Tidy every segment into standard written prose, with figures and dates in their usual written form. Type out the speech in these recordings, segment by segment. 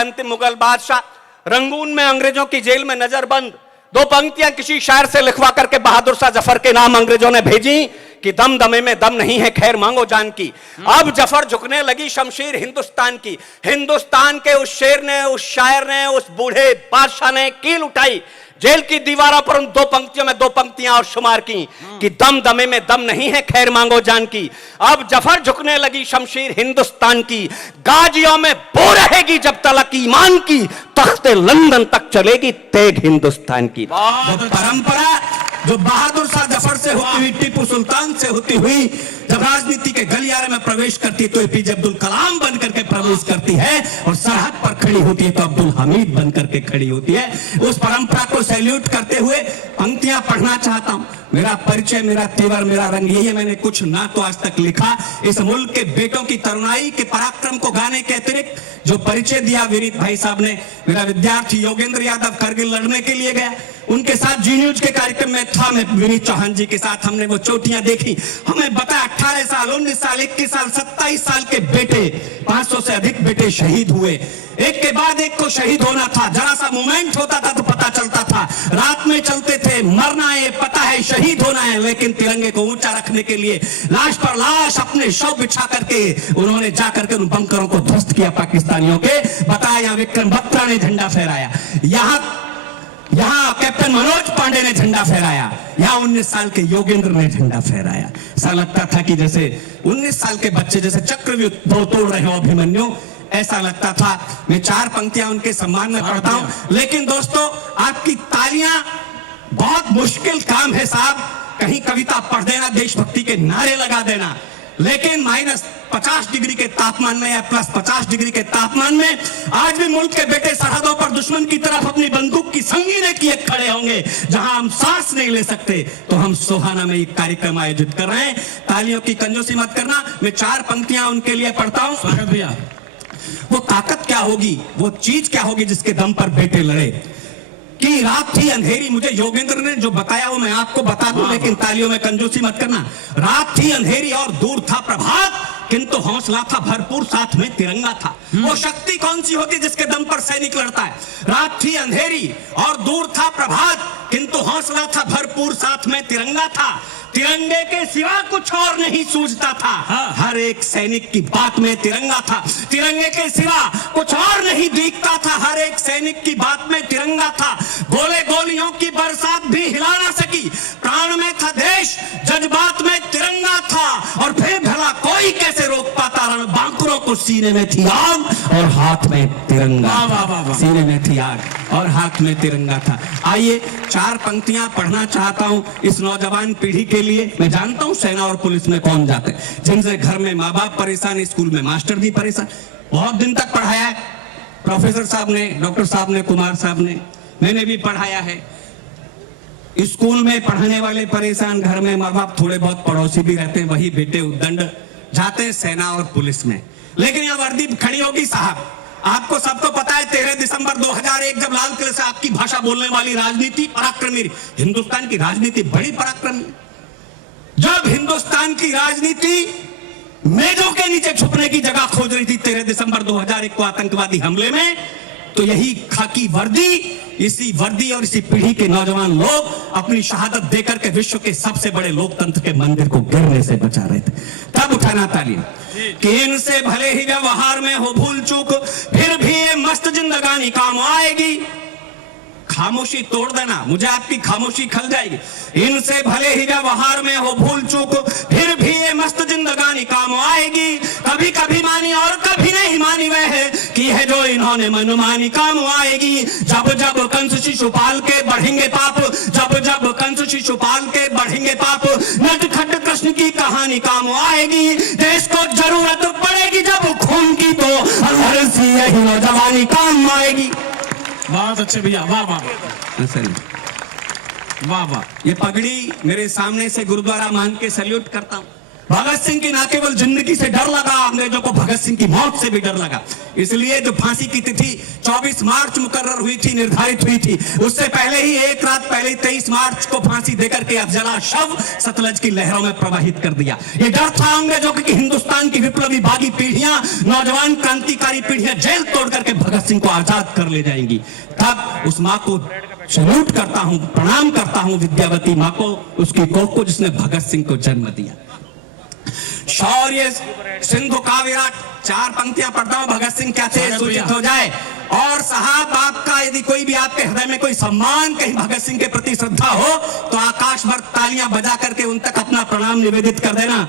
अंतिम मुगल बादशाह, रंगून में अंग्रेजों की जेल में नजरबंद। दो पंक्तियां किसी शायर से लिखवा करके बहादुर शाह जफर के नाम अंग्रेजों ने भेजी कि दम दमे में दम नहीं है, खैर मांगो जान की। अब जफर झुकने लगी शमशीर हिंदुस्तान की। हिंदुस्तान के उस शेर ने, उस शायर ने, उस बूढ़े बादशाह ने कील उठाई जेल की दीवारों पर। उन दो पंक्तियों में दो पंक्तियां और शुमार की कि दम दमे में दम नहीं है, खैर मांगो जान की। अब जफर झुकने लगी शमशीर हिंदुस्तान की, गाजियों में बो रहेगी जब तलक ईमान की, तख्ते लंदन तक चलेगी तेग हिंदुस्तान की। वो परंपरा जो बहादुर शाह जफर से होती हुई, टीपू सुल्तान से होती हुई, जब राजनीति के गलियारे में प्रवेश करती तो एपीजे अब्दुल कलाम बन करके प्रवेश करती है, और सरहद पर खड़ी होती है तो अब्दुल हमीद बन करके खड़ी होती है। उस परंपरा को सैल्यूट करते हुए पंक्तियां पढ़ना चाहता हूं। मेरा परिचय, मेरा तेवर, मेरा रंग, यही है मैंने कुछ ना तो आज तक लिखा। इस मुल्क के बेटों की तरुणाई के पराक्रम को गाने के अतिरिक्त जो परिचय दिया विनीत भाई साहब ने, मेरा विद्यार्थी योगेंद्र यादव करगिल लड़ने के लिए गया, उनके साथ जी न्यूज के कार्यक्रम में था मैं विनीत चौहान जी के साथ। हमने वो चोटियां देखी, हमें बताया 18 साल, 19 साल, 21 साल, 27 साल के बेटे, 500 से अधिक बेटे शहीद हुए। एक के बाद एक को शहीद होना था, जरा सा मूवमेंट होता था तो पता चलता था। रात में चलते थे, मरना है पता है, शहीद होना है, लेकिन तिरंगे को ऊंचा रखने के लिए लाश पर लाश अपने शव बिछा करके उन्होंने जाकर के उन बंकरों को ध्वस्त किया पाकिस्तानियों के। बताया विक्रम बत्रा ने झंडा फहराया, यहां कैप्टन मनोज पांडे ने झंडा फहराया, यहां 19 साल के योगेंद्र ने झंडा फहराया। ऐसा लगता था कि जैसे 19 साल के बच्चे जैसे चक्रव्यूह तोड़ रहे हो अभिमन्यु, ऐसा लगता था। मैं 4 पंक्तियां उनके सम्मान में पढ़ता हूं। लेकिन दोस्तों, आपकी तालियां बहुत मुश्किल काम है साहब। कहीं कविता पढ़ देना, देशभक्ति के नारे लगा देना, लेकिन -50 डिग्री के तापमान में या +50 डिग्री के तापमान में आज भी मुल्क के बेटे सरहदों पर दुश्मन की तरफ अपनी बंदूक की संगीने किए खड़े होंगे। जहां हम सांस नहीं ले सकते तो हम सोहाना में एक कार्यक्रम आयोजित कर रहे हैं। तालियों की कंजूसी मत करना। मैं 4 पंक्तियां उनके लिए पढ़ता हूं। स्वागत भैया। वो ताकत क्या होगी, वो चीज क्या होगी जिसके दम पर बेटे लड़े। कि रात थी अंधेरी, मुझे योगेंद्र ने जो बताया वो मैं आपको बता दूं, लेकिन तालियों में कंजूसी मत करना। रात थी अंधेरी और दूर था प्रभात, किंतु हौसला था भरपूर, साथ में तिरंगा था। वो शक्ति कौन सी होती जिसके दम पर सैनिक लड़ता है। रात थी अंधेरी और दूर था प्रभात, किंतु हौसला था भरपूर, साथ में तिरंगा था। तिरंगे के सिवा कुछ और नहीं सूझता था। हर एक सैनिक की बात में तिरंगा था। तिरंगे के सिवा कुछ और नहीं दिखता था। हर एक सैनिक की बात में तिरंगा था। गोले गोलियों की बरसात भी हिला ना सकी। प्राण में था देश, जज्बात में तिरंगा था। और फिर भला कोई कैसे रोक पाता। रण बांकुरों को सीने में थी आग और हाथ में तिरंगा। सीने में थी आग और हाथ में तिरंगा था। आइए 4 पंक्तियां पढ़ना चाहता हूं इस नौजवान पीढ़ी के लिए। मैं जानता हूं सेना और पुलिस में कौन जाते हैं, जिनसे घर में माँ बाप परेशान, स्कूल में मास्टर भी परेशान। बहुत दिन तक पढ़ाया है प्रोफेसर साहब ने, डॉक्टर साहब ने, कुमार साहब ने, मैंने भी पढ़ाया है। स्कूल में पढ़ाने वाले परेशान, घर में माँ बाप, थोड़े बहुत पड़ोसी भी रहते हैं, वही बेटे उद्दंड जाते हैं सेना और पुलिस में। लेकिन यह वर्दी खड़ी होगी साहब, आपको सबको पता है 13 दिसंबर 2001 जब लाल किले से आपकी भाषा बोलने वाली राजनीति पराक्रमी, हिंदुस्तान की राजनीति बड़ी पराक्रमी। जब हिंदुस्तान की राजनीति मेजों के नीचे छुपने की जगह खोज रही थी 13 दिसंबर 2001 को आतंकवादी हमले में, तो यही खाकी वर्दी, इसी वर्दी और इसी पीढ़ी के नौजवान लोग अपनी शहादत देकर के विश्व के सबसे बड़े लोकतंत्र के मंदिर को गिरने से बचा रहे थे। तब उठाना तालियां कि इनसे भले ही व्यवहार में हो भूल चूक, फिर भी ये मस्त जिंदगानी काम आएगी। खामोशी तोड़ देना, मुझे आपकी खामोशी खल जाएगी। इनसे भले ही व्यवहार में हो भूल चूक, फिर भी ये मस्त जिंदगानी काम आएगी। कभी कभी मानी और कभी नहीं मानी वह है कि है जो इन्होंने मनमानी काम आएगी। जब जब कंस शिशुपाल के बढ़ेंगे पाप, जब जब कंस शिशुपाल के बढ़ेंगे पाप, नटखट कृष्ण की कहानी काम आएगी। देश को जरूरत पड़ेगी जब खून की, तो हर सी यही नौजवानी काम आएगी। बहुत अच्छे भैया, वाह वाह वाह वाह। ये पगड़ी मेरे सामने से गुरुद्वारा मान के सैल्यूट करता हूं। भगत सिंह की ना केवल जिंदगी से डर लगा, अंग्रेजों को भगत सिंह की मौत से भी डर लगा। इसलिए जो फांसी की तिथि 24 मार्च मुकर्रर हुई थी, निर्धारित हुई थी, उससे पहले ही एक रात पहले 23 मार्च को फांसी देकर के अफजला शव सतलज की लहरों में प्रवाहित कर दिया। ये डर था अंग्रेजों की हिंदुस्तान की विप्लवी बागी पीढ़ियां, नौजवान क्रांतिकारी पीढ़ियां जेल तोड़ करके भगत सिंह को आजाद कर ले जाएंगी। तब उस मां को सैल्यूट करता हूं, प्रणाम करता हूं, विद्यावती मां को, उसकी कोख को जिसने भगत सिंह को जन्म दिया। शौर्य सिंधु का विराट, 4 पंक्तियां पढ़ता हूं, भगत सिंह क्या थे सूचित हो जाए। और साहब आपका यदि कोई भी आपके हृदय में कोई सम्मान, कहीं भगत सिंह के प्रति श्रद्धा हो, तो आकाश भर तालियां बजा करके उन तक अपना प्रणाम निवेदित कर देना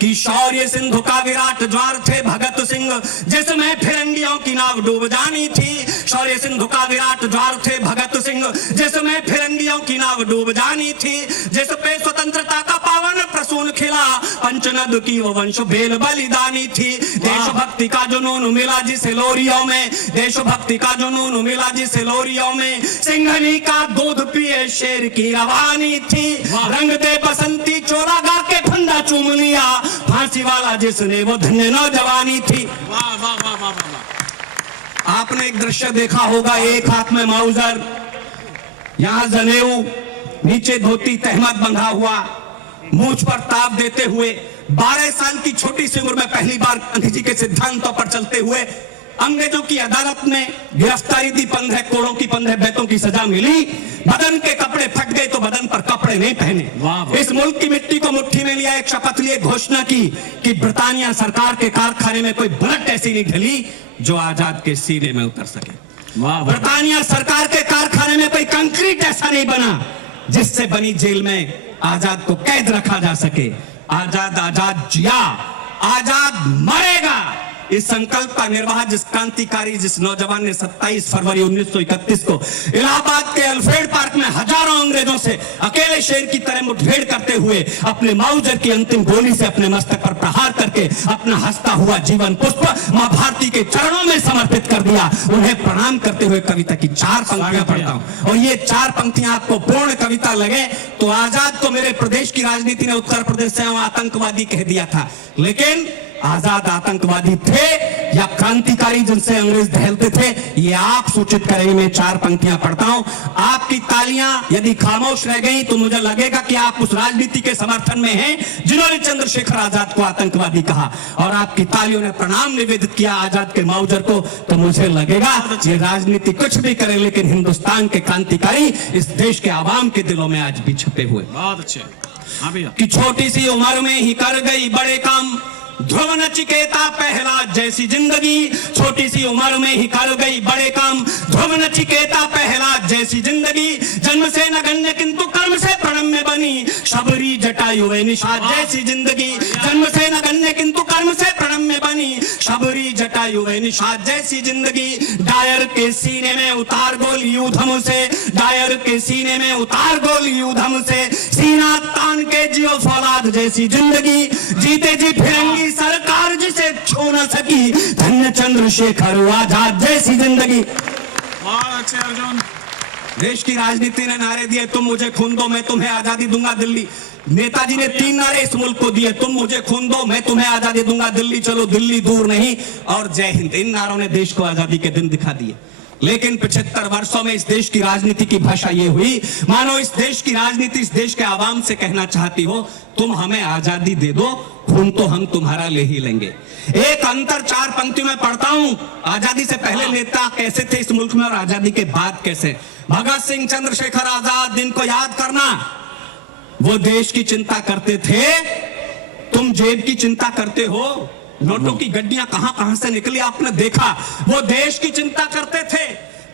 कि शौर्य सिंधु का विराट ज्वार थे भगत सिंह, जिसमें फिरंगियों की नाव डूब जानी थी। शौर्य सिंधु का विराट ज्वार थे भगत सिंह, जिसमें फिरंगियों की नाव डूब जानी थी। जिस पे स्वतंत्रता का पावन प्रसून खिला, पंचनद की वो वंश बेल बलिदानी थी। देशभक्ति का जुनून मिला जिस लोरियों में, देशभक्ति का जुनून मिला जिस लोरियों में, सिंघनी का दूध पिए शेर की रवानी थी। रंग दे बसंती चोला गा के फंदा चूम लिया, फांसी वाला जिसने वो धन्य नौजवानी थी। वाह वाह वाह वाह वाह। आपने एक दृश्य देखा होगा, एक हाथ में माउजर, यहां जनेऊ, नीचे धोती तहमत बंधा हुआ, मूंछ पर ताप देते हुए, 12 साल की छोटी सी उम्र में पहली बार गांधी जी के सिद्धांतों पर चलते हुए अंग्रेजों की अदालत में गिरफ्तारी दी, 15 कोड़ों की 15 बेतों की सजा मिली। बदन के कपड़े फट गए तो बदन पर कपड़े नहीं पहने। इस मुल्क की मिट्टी को मुट्ठी में लिया, एक शपथ लिए, घोषणा की कि ब्रिटानिया सरकार के कारखाने में कोई बुलेट ऐसी नहीं ढली जो आजाद के सीने में उतर सके। ब्रिटानिया सरकार के कारखाने में कोई कंक्रीट ऐसा नहीं बना जिससे बनी जेल में आजाद को कैद रखा जा सके। आजाद आजाद जिया, आजाद मरेगा, इस संकल्प का निर्वाह जिस क्रांतिकारी, जिस नौजवान ने 27 फरवरी 1931 को इलाहाबाद के अल्फ्रेड पार्क में हजारों अंग्रेजों से अकेले शेर की तरह मुठभेड़ करते हुए अपने माउजर की अंतिम गोली से अपने मस्तक पर प्रहार करके अपना हंसता हुआ जीवन पुष्प मां भारती के चरणों में समर्पित कर दिया, उन्हें प्रणाम करते हुए कविता की 4 पंक्तियां पढ़ता हूं। और ये 4 पंक्तियां आपको पूर्ण कविता लगे तो आजाद को मेरे प्रदेश की राजनीति ने उत्तर प्रदेश से आतंकवादी कह दिया था, लेकिन आजाद आतंकवादी थे या क्रांतिकारी जिनसे अंग्रेज दहलते थे, ये आप सूचित करेंगे। मैं 4 पंक्तियां पढ़ता हूं, आपकी तालियां यदि खामोश रह गई तो मुझे लगेगा कि आप उस राजनीति के समर्थन में हैं जिन्होंने चंद्रशेखर आजाद को आतंकवादी कहा, और आपकी तालियों ने प्रणाम निवेदित किया आजाद के माउजर को, तो मुझे लगेगा ये राजनीति कुछ भी करे लेकिन हिंदुस्तान के क्रांतिकारी इस देश के आवाम के दिलों में आज भी छपे हुए। बहुत अच्छे। हाँ भैया। कि छोटी सी उम्र में ही कर गई बड़े काम, ध्रुव नचिकेता पहला जैसी जिंदगी। छोटी सी उम्र में ही कर गई बड़े काम, ध्रुव नचिकेता पहला जैसी जिंदगी। जन्म से नगण्य किंतु कर्म से प्रणम्य बनी, शबरी जटायु वे निषाद जैसी जिंदगी। जन्म से नगण्य किंतु कर्म से प्रणम्य बनी, शबरी जटायु वे निषाद जैसी जिंदगी। डायर के सीने में उतार गोली यूधम से, डायर के सीने में उतार गोली यूधम से। सीना तान के जियो फौलाद जैसी जिंदगी। जीते जी फिरंगी सरकार जिसे छू न सकी, धन्य चंद्रशेखर आजाद जैसी जिंदगी। बहुत अच्छे अर्जुन। देश की राजनीति ने नारे दिए, तुम मुझे खून दो मैं तुम्हें आजादी दूंगा दिल्ली। नेताजी ने 3 नारे इस मुल्क को दिए, तुम मुझे खून दो मैं तुम्हें आजादी दूंगा दिल्ली, चलो दिल्ली दूर नहीं, और जय हिंद। इन नारों ने देश को आजादी के दिन दिखा दिए। लेकिन 75 वर्षों में इस देश की राजनीति की भाषा ये हुई मानो इस देश की राजनीति इस देश के आवाम से कहना चाहती हो, तुम हमें आजादी दे दो, खून तो हम तुम्हारा ले ही लेंगे। एक अंतर 4 पंक्तियों में पढ़ता हूं, आजादी से पहले नेता कैसे थे इस मुल्क में और आजादी के बाद कैसे। भगत सिंह, चंद्रशेखर आजाद, दिन को याद करना, वो देश की चिंता करते थे, तुम जेब की चिंता करते हो। नोटों की गड्डियां कहां से निकली आपने देखा। वो देश की चिंता करते थे,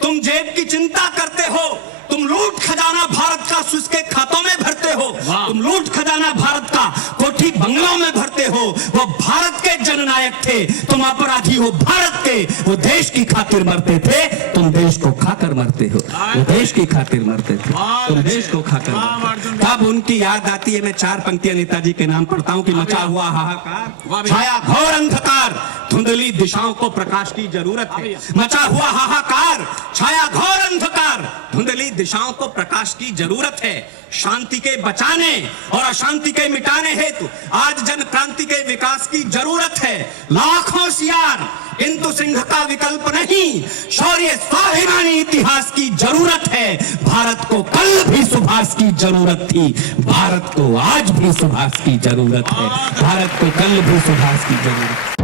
तुम जेब की चिंता करते हो। तुम लूट खजाना भारत का स्विस के खातों में भरते हो, तुम लूट खजाना भारत का कोठी बंगलों में भरते हो। वो भारत के जननायक थे, तुम अपराधी हो भारत के। वो देश की खातिर मरते थे, तुम देश को खाकर मरते हो। वो देश की खातिर मरते थे, तुम देश को खाकर मरते हो। तब उनकी याद आती है। मैं 4 पंक्तियां नेताजी के नाम पढ़ता हूं कि मचा हुआ हाहाकार, छाया घोर अंधकार, धुंधली दिशाओं को प्रकाश की जरूरत है। मचा हुआ हाहाकार, छाया घोर अंधकार, धुंधली दिशाओं को प्रकाश की जरूरत है। शांति के बचाने और अशांति के मिटाने हेतु आज जन क्रांति के विकास की जरूरत है। लाखों होशियार किंतु सिंह का विकल्प नहीं, शौर्य स्वाभिमानी इतिहास की जरूरत है। भारत को कल भी सुभाष की जरूरत थी, भारत को आज भी सुभाष की जरूरत है। भारत को कल भी सुभाष की जरूरत है।